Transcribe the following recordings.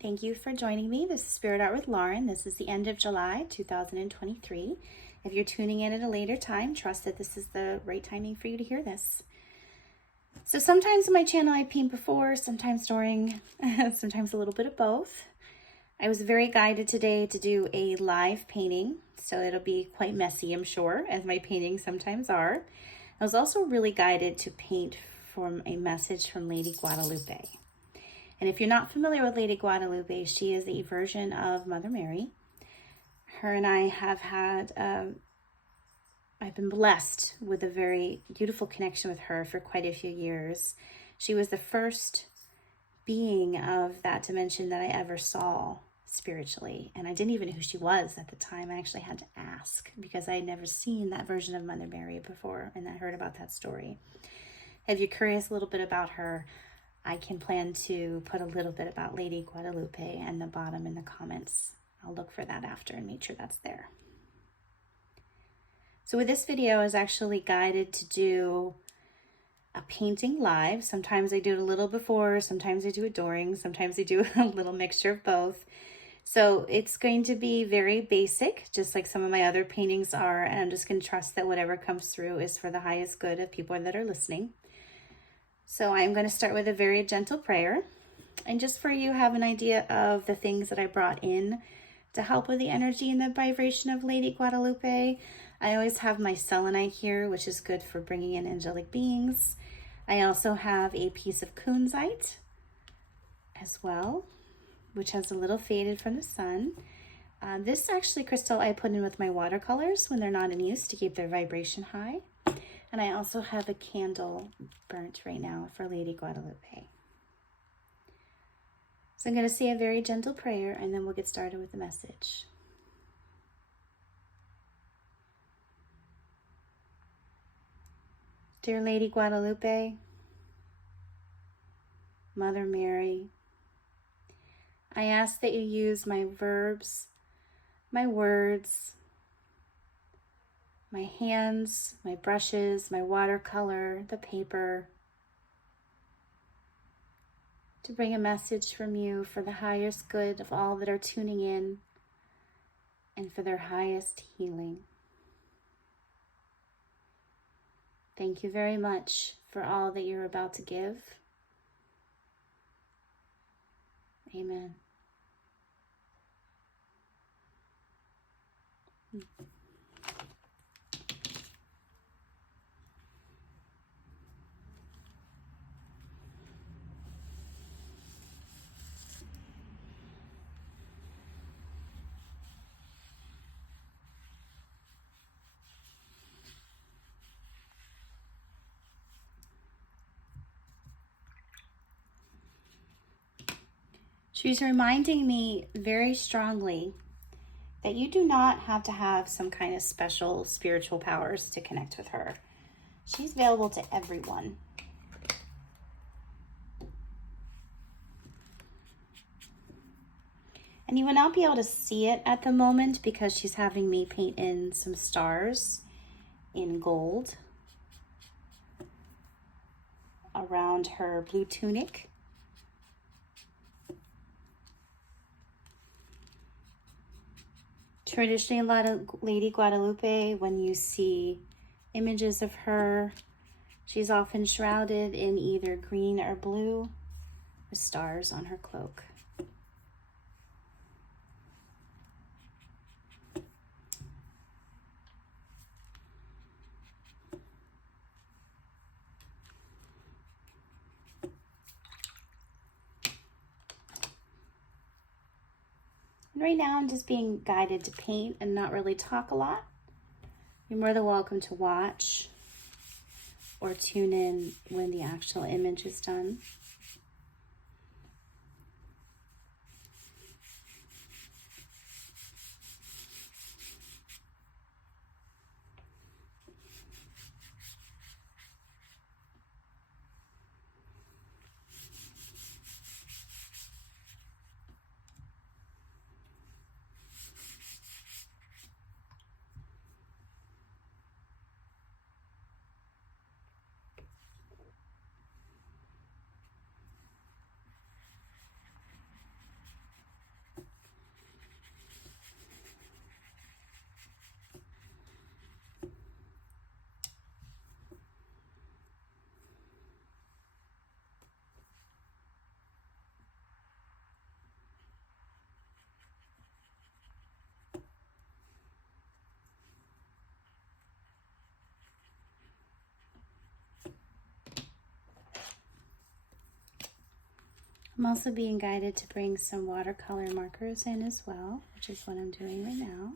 Thank you for joining me. This is Spirit Art with Lauren. This is the end of July 2023. If you're tuning in at a later time, trust that this is the right timing for you to hear this. So sometimes on my channel I paint before, sometimes during, sometimes a little bit of both. I was very guided today to do a live painting, so it'll be quite messy, I'm sure, as my paintings sometimes are. I was also really guided to paint from a message from Lady Guadalupe. And if you're not familiar with Lady Guadalupe, she is a version of Mother Mary. Her and I have had, I've been blessed with a very beautiful connection with her for quite a few years. She was the first being of that dimension that I ever saw spiritually. And I didn't even know who she was at the time. I actually had to ask because I had never seen that version of Mother Mary before, and I heard about that story. If you're curious a little bit about her, I can plan to put a little bit about Lady Guadalupe in the bottom in the comments. I'll look for that after and make sure that's there. So with this video, I was actually guided to do a painting live. Sometimes I do it a little before, sometimes I do it during, sometimes I do a little mixture of both. So it's going to be very basic, just like some of my other paintings are, and I'm just going to trust that whatever comes through is for the highest good of people that are listening. So I'm going to start with a very gentle prayer. And just for you have an idea of the things that I brought in to help with the energy and the vibration of Lady Guadalupe, I always have my selenite here, which is good for bringing in angelic beings. I also have a piece of kunzite as well, which has a little faded from the sun. This actually crystal I put in with my watercolors when they're not in use to keep their vibration high. And I also have a candle burnt right now for Lady Guadalupe. So I'm going to say a very gentle prayer and then we'll get started with the message. Dear Lady Guadalupe, Mother Mary, I ask that you use my verbs, my words, my hands, my brushes, my watercolor, the paper, to bring a message from you for the highest good of all that are tuning in and for their highest healing. Thank you very much for all that you're about to give. Amen. She's reminding me very strongly that you do not have to have some kind of special spiritual powers to connect with her. She's available to everyone. And you will not be able to see it at the moment because she's having me paint in some stars in gold around her blue tunic. Traditionally, a lot of Lady Guadalupe, when you see images of her, she's often shrouded in either green or blue with stars on her cloak. Right now I'm just being guided to paint and not really talk a lot. You're more than welcome to watch or tune in when the actual image is done. I'm also being guided to bring some watercolor markers in as well, which is what I'm doing right now.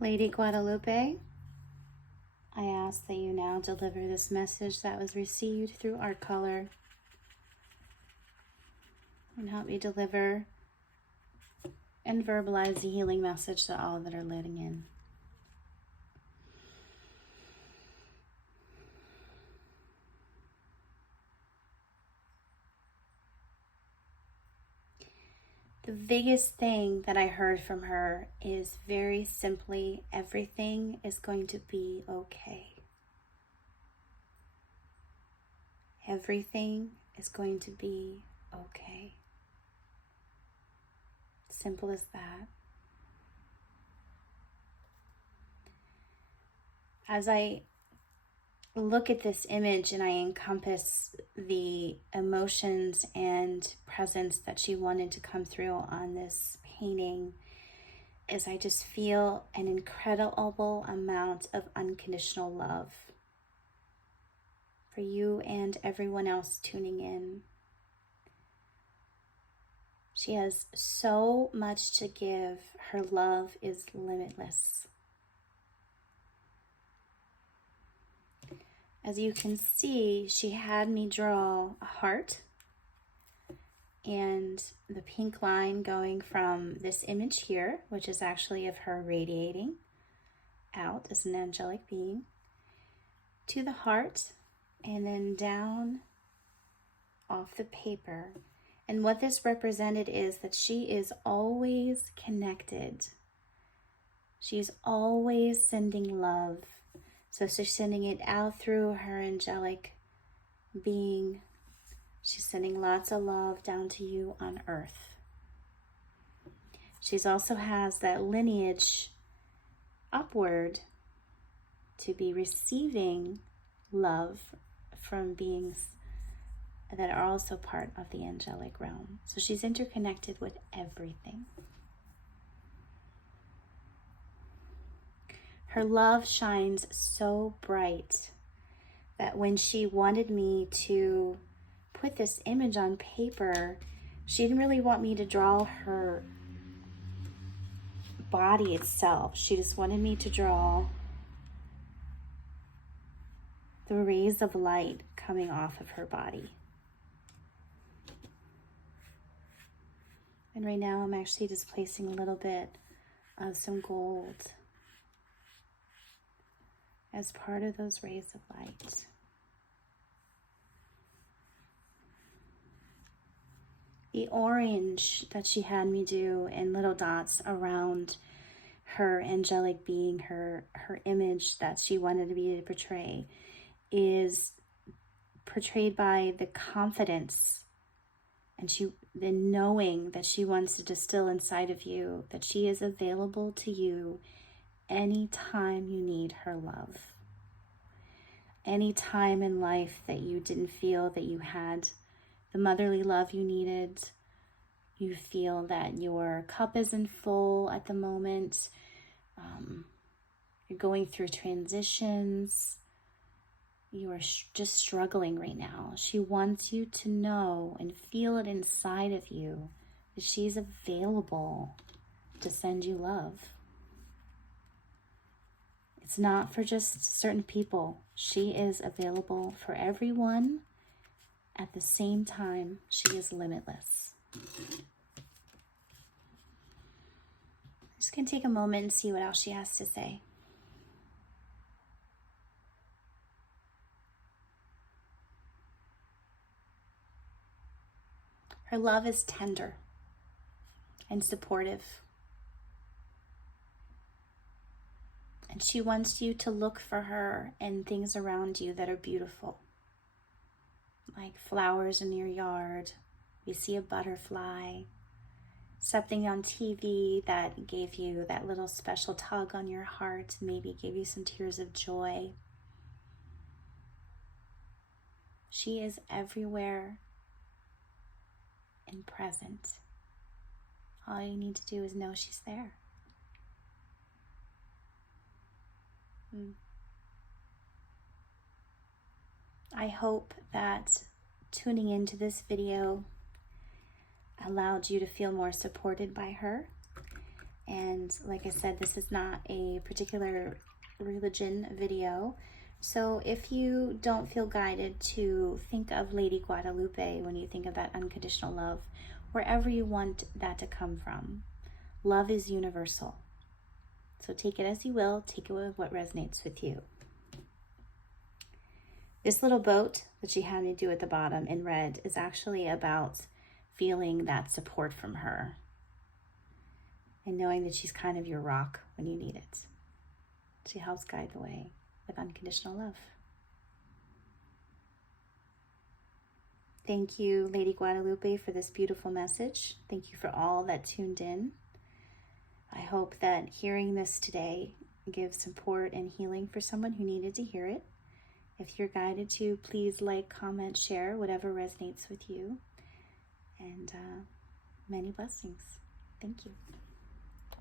Lady Guadalupe, I ask that you now deliver this message that was received through art color and help me deliver and verbalize the healing message to all that are letting in. The biggest thing that I heard from her is very simply, everything is going to be okay. Everything is going to be okay. Simple as that. As I look at this image and I encompass the emotions and presence that she wanted to come through on this painting, as I just feel an incredible amount of unconditional love for you and everyone else tuning in. She has so much to give. Her love is limitless. As you can see, she had me draw a heart and the pink line going from this image here, which is actually of her radiating out as an angelic being, to the heart, and then down off the paper. And what this represented is that she is always connected. She's always sending love. So she's sending it out through her angelic being. She's sending lots of love down to you on earth. She's also has that lineage upward to be receiving love from beings that are also part of the angelic realm. So she's interconnected with everything. Her love shines so bright that when she wanted me to put this image on paper, she didn't really want me to draw her body itself. She just wanted me to draw the rays of light coming off of her body. And right now I'm actually just placing a little bit of some gold as part of those rays of light. The orange that she had me do in little dots around her angelic being, her image that she wanted to be to portray, is portrayed by the confidence and the knowing that she wants to distill inside of you, that she is available to you anytime you need her love. Any time in life that you didn't feel that you had the motherly love you needed. You feel that your cup isn't full at the moment. You're going through transitions. You are just struggling right now. She wants you to know and feel it inside of you that she's available to send you love. It's not for just certain people. She is available for everyone. At the same time, she is limitless. I'm just going to take a moment and see what else she has to say. Her love is tender and supportive. And she wants you to look for her in things around you that are beautiful. Like flowers in your yard. You see a butterfly. Something on TV that gave you that little special tug on your heart. Maybe gave you some tears of joy. She is everywhere and present. All you need to do is know she's there. I hope that tuning into this video allowed you to feel more supported by her. And like I said, this is not a particular religion video. So if you don't feel guided to think of Lady Guadalupe when you think of that unconditional love, wherever you want that to come from, love is universal. So take it as you will, take it with what resonates with you. This little boat that she had me do at the bottom in red is actually about feeling that support from her and knowing that she's kind of your rock when you need it. She helps guide the way with unconditional love. Thank you, Lady Guadalupe, for this beautiful message. Thank you for all that tuned in. I hope that hearing this today gives support and healing for someone who needed to hear it. If you're guided to, please like, comment, share, whatever resonates with you. And many blessings. Thank you.